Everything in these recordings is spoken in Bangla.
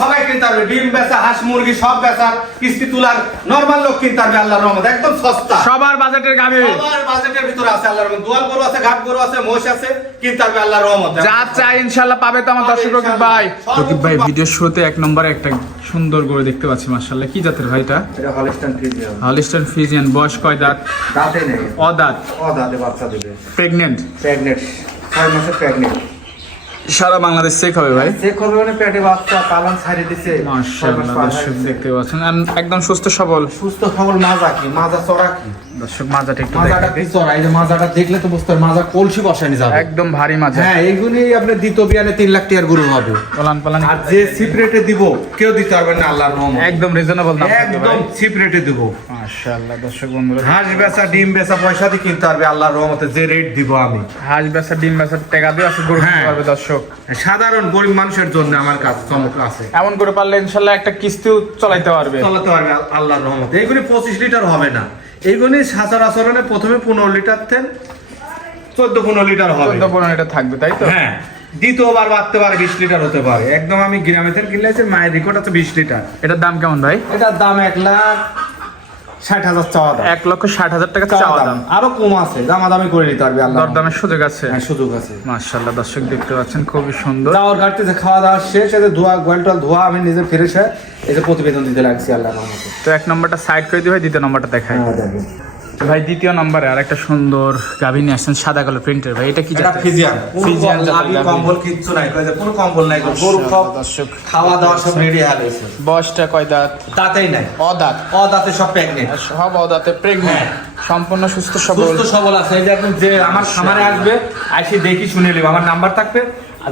সবাই কিনতে পারবে, ডিম বেচা, হাঁস মুরগি সব বেচার, কিস্তি তোলার নরমাল লোক কিনতে পারবে আল্লাহর রহমতে, একদম সস্তা, সবার বাজেটের গাভী, সবার বাজেটের ভিতরে আছে আল্লাহর রহমতে। দোয়াল গরু আছে, ঘাট গরু আছে, মহিষ আছে, কিনতে পারবে আল্লাহর রহমতে। যা চাই ইনশাআল্লাহ পাবে তো আমার দর্শক রকিব ভাই। রকিব ভাই ভিডিও শুরুতে এক নম্বরে একটা সুন্দর গরু দেখতে পাচ্ছি মাশাআল্লাহ, কি জাতের ভাই এটা? এটা হলিস্টাইন ফ্রিজিয়ান। হলিস্টাইন ফ্রিজিয়ান, বয়স কয় দাঁত? দাঁতে নেই, অদাঁত। অদাঁতে বাচ্চা দিবে, প্রেগন্যান্ট, 6 মাসের প্রেগন্যান্ট। সারা বাংলাদেশ চেক হবে ভাই? চেক করবে, মানে পেটে বাচ্চা, পালন ছাড়ি দিছে মাশাআল্লাহ, দর্শক দেখতে পাচ্ছেন একদম সুস্থ সবল, সুস্থ সবল। মাজা কি, মাজা চড়া কি দর্শক, মাজাটা একটু মাজাটা কি চড়া, এই যে মাজাটা দেখলে তো বুঝতে পারবে, মাজা কলসি বসানি যাবে, একদম ভারী মাজা। হ্যাঁ, এইগুলি আপনি দ্বিতীয় বিয়ানে 3 লাখ টাকার গরু হবে। পালান পালান, আর যে চিপ রেটে দিব কেউ দিতে পারবে না আল্লাহর রহমতে, একদম রিজনেবল দাম, একদম চিপ রেটে দিব। মাশাআল্লাহ দর্শক বন্ধুরা, হাঁস বেচা, ডিম বেচা পয়সা দিয়ে কিনতে পারবে আল্লাহর রহমতে, যে রেট দিব আমি। হাঁস বেচা, ডিম বেচা টাকা দিয়ে আছে গরু কিনতে পারবে দর্শক। সাধারণ গরিব মানুষের জন্য আমার কাছে চমক আছে, এমন করে পারলে ইনশাআল্লাহ একটা কিস্তিও চালাতে পারবে, চালাতে পারবে আল্লাহর রহমতে। এইগুলি 25 লিটার হবে না, এইগুলি সচরাচরণে প্রথমে 15 লিটার থেকে 14-15 লিটার হবে, 14-15 লিটার থাকবে, তাই তো? হ্যাঁ, দ্বিতীয়বার বাড়তে পারে, 20 লিটার হতে পারে। একদম আমি গ্রামে থেকে কিনলে মায়ের রেকর্ড আছে 20 লিটার। এটার দাম কেমন ভাই? এটার দাম 1,60,000 চাওয়া দাম, 1,60,000 টাকা চাওয়া দাম। আরো কম আছে, দামাদামি করে নিতে পারবে আল্লাহ, দরদামের সুযোগ আছে? হ্যাঁ, সুযোগ আছে। মাশাআল্লাহ দর্শক দেখতে পাচ্ছেন খুবই সুন্দর। যাওয়ার ঘাটতে যে খাওয়া দাওয়া শেষ, এই যে ধোয়া গোয়ালটাল ধোয়া, আমি নিজে ফ্রেশ হয়ে এই যে প্রতিবেদন দিতে লাগছি আল্লাহর রহমতে। তো এক নম্বরটা সাইড করে দিই ভাই, দ্বিতীয় নম্বরটা দেখাই হ্যাঁ, দেখেন ভাই। দ্বিতীয় নম্বরে আরেকটা সুন্দর গাভী নিয়ে আসছেন, সাদা কালো প্রিন্টের ভাই, এটা কি এটা জাতের? ফিজিয়ান। ফিজিয়ান জাতের লাভি গাভী। কম্বল কিচ্ছু নাই, কইছে কোনো কম্বল নাই, গরু সব দর্শক, খাওয়া দাওয়া সব রেডি হয়ে গেছে, বয়সটা কয় দাঁত? তাতেই নাই, অদাঁত। অদাতে সব প্রেগনেন্ট, সব অদাঁতে প্রেগন্যান্ট, সম্পূর্ণ সুস্থ সবল, সুস্থ সবল আছে। এই যে একদম যে আমার খামারে আসবে, আইসি দেখি শুনে নিবে, আমার নাম্বার থাকবে,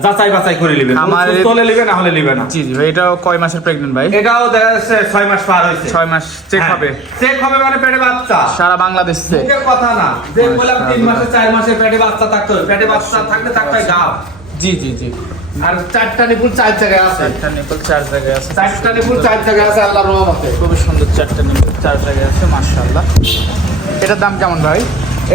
যাচাই বাছাই করে নিবে, খামারে সুস্থ হলে নিবে, না হলে নিবে না। জি জি ভাই। এটাও কয় মাসের প্রেগন্যান্ট ভাই? এটাও দেখা যাচ্ছে 6 মাস পার হয়েছে, 6 মাস চেক হবে। চেক হবে, মানে পেটে বাচ্চা, সারা বাংলাদেশ থেকে মুখের কথা না, যে বললাম 3 মাসে 4 মাসে পেটে বাচ্চা থাকতে হবে, পেটে বাচ্চা থাকতে থাকতে গাও। জি জি জি। আর 4টা নিপুল 4 জায়গায় আছে, 4টা নিপল 4 জায়গায় আছে, 4টা নিপুল 4 জায়গায় আছে আল্লাহর রহমতে। খুবই সুন্দর 4টা নিপল 4 জায়গায় আছে মাশাআল্লাহ। এটার দাম কেমন ভাই?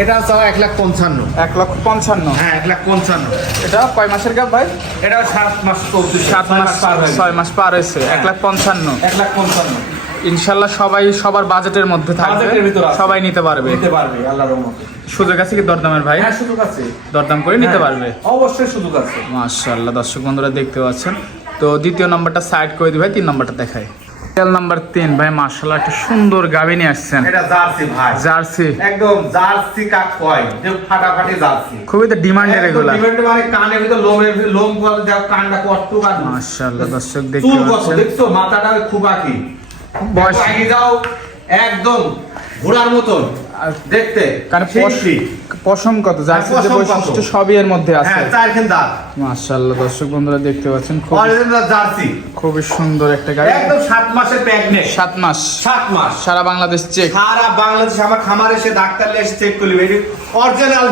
এটা চাও 1,55,000। 1,55,000। হ্যাঁ, 1,55,000। এটা কয় মাসের গাব ভাই? এটা 7 মাস চলছে, 7 মাস পার হয়েছে, 6 মাস পার হয়েছে, 1,55,000। 1,55,000 ইনশাআল্লাহ সবাই সবার বাজেটের মধ্যে থাকবে, বাজেটের ভিতরে আছে, সবাই নিতে পারবে, নিতে পারবে আল্লাহর রহমতে। সুযোগ আছে কি দরদামের ভাই? হ্যাঁ, সুযোগ আছে, দরদাম করে নিতে হ্যাঁ, পারবে, অবশ্যই সুযোগ আছে। মাশাআল্লাহ দর্শক বন্ধুরা দেখতে পাচ্ছেন। তো দ্বিতীয় নম্বরটা সাইড করে দিই ভাই, 3 নম্বরটা দেখাই। নাম্বার 3 ভাই, মাশাআল্লাহ একটা সুন্দর গাভী নিয়ে আসছেন। এটা জার্সি ভাই, জার্সি, একদম জার্সি কাক কয়, যে ফাটাফাটি জার্সি, খুবই তো ডিমান্ডের এগুলা। ডিমান্ড, মানে কানের ভিতর লোম বল দাও, কানটা কটটু আর মাশাআল্লাহ দর্শক দেখতে চুল কত পাচ্ছেন। দেখছো, মাথাটা খুব আঁকি, বয়স আগে যাও একদম ঘোড়ার মতন দেখতে, কারণ শিল্পী। পশম কত, জার্সির যে পশম কত? বৈশিষ্ট্য সবই এর মধ্যে আছে। হ্যাঁ, 4 দাঁত, মাশাআল্লাহ দর্শক বন্ধুরা দেখতে পাচ্ছেন অরিজিনাল জার্সি, খুবই সুন্দর একটা গাড়ি, একদম 7 মাসের প্রেগনেন্ট, 7 মাস, 7 মাস সারা বাংলাদেশ চেক। সারা বাংলাদেশ আমার খামারে এসে ডাক্তার এসে চেক করলি, এটি অরিজিনাল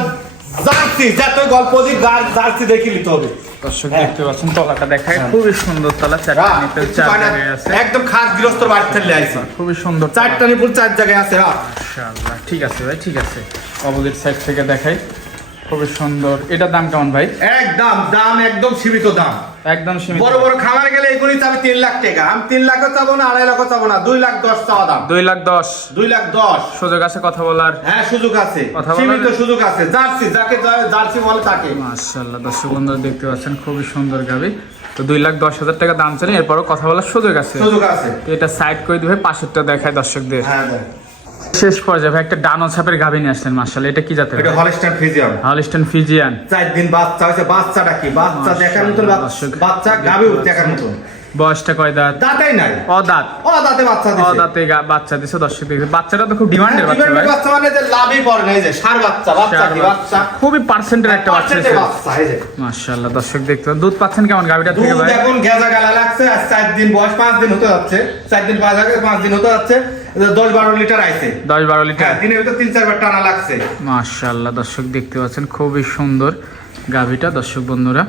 জার্সি, যত গল্প দি জার্সি দেখি নিতে হবে। দর্শক দেখতে পাচ্ছেন তলাটা দেখায়, খুবই সুন্দর তলা, 4টা নিপল 4 জায়গায় আছে, একদম খাস গৃহস্থর বাড়ি থেকে আইছি, খুবই সুন্দর 4টা নিপুল 4 জায়গায় আছে। মাশাআল্লাহ। ঠিক আছে ভাই, ঠিক আছে। অপোজিট সাইড থেকে দেখাই, খুবই সুন্দর। এটার দাম কেমন ভাই? দাম একদম সীমিত দাম, একদম সীমিত। বড় বড় খামারে গেলে এগুলি চাবে 3 লাখ টাকা, আমি 3 লাখও চাবো না, 2.5 লাখও চাবো না, 2,10,000 চাওয়া দাম, 2,10,000। 2,10,000। সুযোগ আছে কথা বলার? হ্যাঁ, সুযোগ আছে, কথা বলার- সীমিত সুযোগ আছে। জার্সি, যাকে জার্সি বলে তাকে। মাশাআল্লাহ দর্শক বন্ধুরা দেখতে পাচ্ছেন খুবই সুন্দর গাবি। তো 2,10,000 টাকা দাম চাই, এরপরও কথা বলার সুযোগ আছে, সুযোগ আছে। তো এটা সাইড করে দিবে, পাশেরটা দেখায় দর্শকদের। হ্যাঁ, দেখ। শেষ পর্যায়ে ভাই একটা ডানো ছাপের গাবি নিয়ে আসলেন মাশাআল্লাহ, এটা কি জাতের? এটা হলিস্টাইন ফ্রিজিয়ান, হলিস্টাইন ফ্রিজিয়ান। 4 দিন বাচ্চা হয়েছে, বাচ্চাটা কি বাচ্চা দেখার মতন, বাচ্চা গাবি দেখার মতন। বয়সটা কয় দাঁত? দাঁতেই নাই, অদাঁত। দাঁতে বাচ্চা দিছে, অদাঁতে বাচ্চা দিছে দর্শক দেখতে, বাচ্চাটা তো খুব ডিমান্ডের বাচ্চা ভাই, বাচ্চা, মানে যে লাভই পড়ে না, এই যে ষাঁড় বাচ্চা, বাচ্চা কি বাচ্চা, খুবই পার্সেন্টের একটা বাচ্চা বাচ্চাতে আছে বাচ্চা, এই যে মাশাআল্লাহ দর্শক দেখতে পাচ্ছেন। দুধ পাচ্ছেন কেমন গাবিটা থেকে দুধ ভাই? এখন গেজা গালা লাগছে, আর 4 দিন বয়স, 5 দিন হতে যাচ্ছে, 4 দিন 5 দিন হতে যাচ্ছে, 10-12 লিটার আইছে, 10-12 লিটার দিনের ভিতর 3-4 বার টানা লাগছে। মাশাআল্লাহ দর্শক দেখতে পাচ্ছেন খুবই সুন্দর গাভিটা দর্শক বন্ধুরা।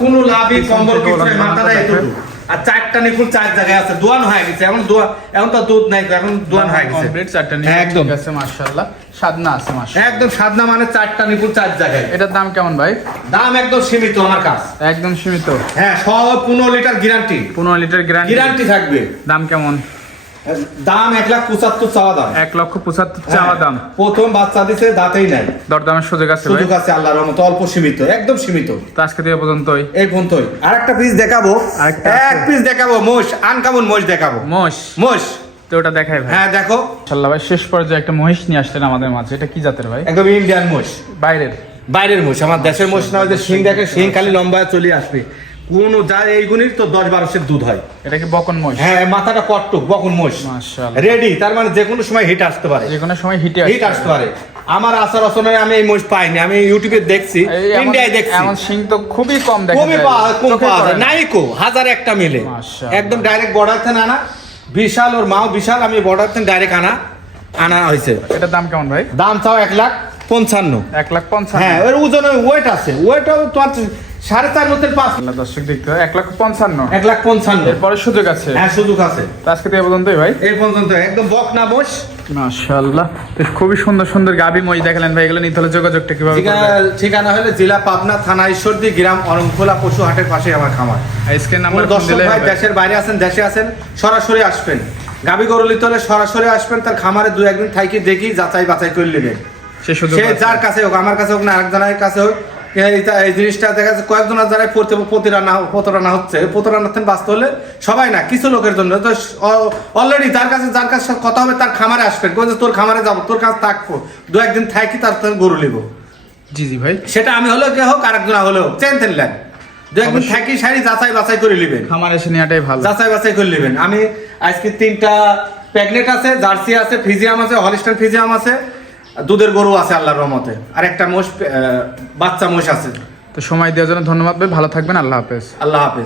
কোনো লাভই কম্বল কিছু নাই, মাথাটা এতটুকু, আর 4টা নিকুল 4 জায়গায় আছে, দোয়ান হয়ে গেছে। এখন তো দুধ নাই, এখন দোয়ান হয়ে গেছে কমপ্লিট 4টা নিকুল। হ্যাঁ, একদম। ঠিক আছে মাশাআল্লাহ, সাদনা আছে মাশাআল্লাহ। একদম সাদনা, মানে 4টা নিকুল 4 জায়গায়। এটার দাম কেমন ভাই? দাম একদম সীমিত আমার কাছে, একদম সীমিত। হ্যাঁ, সব 15 লিটার গ্যারান্টি। 15 লিটার গ্যারান্টি থাকবে। দাম কেমন? দাম 1,75,000 চাওয়া দাম। 1,75,000 চাওয়া দাম। প্রথম বাচ্চা দিছে, দাঁতেই নাই। দরদামের সুযোগ আছে ভাই? সুযোগ আছে আল্লাহর রহমতে, অল্প সীমিত, একদম সীমিত। তো আজকে দিয়ে পর্যন্তই। এই পর্যন্তই। আরেকটা পিস দেখাবো, এক পিস দেখাবো, মোষ, আনকমন মোষ দেখাবো। মোষ তো ওটা দেখাই ভাই। হ্যাঁ দেখো, মাশাআল্লাহ ভাই, শেষ পর্যায়ে একটা মহিষ নিয়ে আসলেন আমাদের মাঝে। এটা কি জাতের ভাই? একদম ইন্ডিয়ান মোষ। বাইরের মোষ, আমার দেশের মোষ না। ওই যে শিং দেখে, শিং খালি লম্বা চলে আসবে। কোন যা এইগুলির তো 10-12 দুধ হয়। এটা কি বকন মোষ? হ্যাঁ, মাথাটা কট্টুক, বকন মোষ। মাশাআল্লাহ, রেডি। তার মানে যে কোনো সময় হিট আসতে পারে, যে কোনো সময় হিট আসতে পারে। আমার আচার আচরণে আমি এই মোষ পাইনি, আমি ইউটিউবে দেখছি, ইন্ডিয়ায় দেখছি। এমন শিং তো খুবই কম দেখা কম পাওয়া যায়, নাইকো 1000 একটা মিলে। মাশাআল্লাহ, একদম ডাইরেক্ট বর্ডার থেকে আনা, বিশাল, ওর মাও বিশাল। আমি বর্ডার থেকে ডাইরেক্ট আনা হয়েছে। এটার দাম কেমন ভাই? দাম চাও 1,55,000। 1,55,000। হ্যাঁ, ওর ওজনে ওয়েট আছে, ওয়েটও তোমার 4.5 মতের 5। দর্শক দেখতে 1,55,000। 1,55,000। এরপরে সুযোগ আছে? হ্যাঁ, সুযোগ আছে। তো আজকে দিয়ে পর্যন্তই ভাই। এই পর্যন্ত একদম বকনা মোষ। মাশাআল্লাহ, বেশ খুবই সুন্দর সুন্দর গাবি মই দেখালেন ভাই। এগুলো নিতে হলে যোগাযোগটা কিভাবে করবেন? ঠিকানা হলো জেলা পাবনা, থানা ঈশ্বরদী, গ্রাম অরংখোলা, পশু হাটের পাশে আমার খামার। স্ক্রিন নাম্বার দর্শক ভাই দেশের বাইরে আছেন, দেশে আছেন, সরাসরি আসবেন। গাবি গরু নিতে হলে সরাসরি আসবেন, তার খামারে 2-1 দিন থাকি দেখি যাচাই বাছাই করে নেবেন। সে যার কাছে হোক, আমার কাছে হোক না আরেকজনের কাছে হোক, এই জিনিসটা দেখা যাচ্ছে কয়েকজনের যারা প্রতারণা হচ্ছে। প্রতারণা বাঁচতে হলে সবাই না, কিছু লোকের জন্য তো অলরেডি যার কাছে কথা হবে তার খামারে আসবেন। তোর খামারে যাবো, তোর কাছে থাকবো, 2-1 দিন থাকি, তার গরু নিবো। জি জি ভাই, সেটা আমি হলেও কে হোক, আরেকজন হলেও চেন লেন, 2-1 দিন থাকি সারি যাচাই বাছাই করে নেবেন। খামারে এসে নেওয়াটাই ভালো, যাচাই বাছাই করে নেবেন। আমি আজকে 3টা প্যাগনেট আছে, জার্সি আছে, ফিজিয়াম আছে, হলিস্টাইন ফিজিয়াম আছে, দুধের গরু আছে আল্লাহর রহমতে, আর একটা মোষ, বাচ্চা মোষ আছে। তো সময় দেওয়ার জন্য ধন্যবাদ ভাই, ভালো থাকবেন, আল্লাহ হাফেজ। আল্লাহ হাফেজ।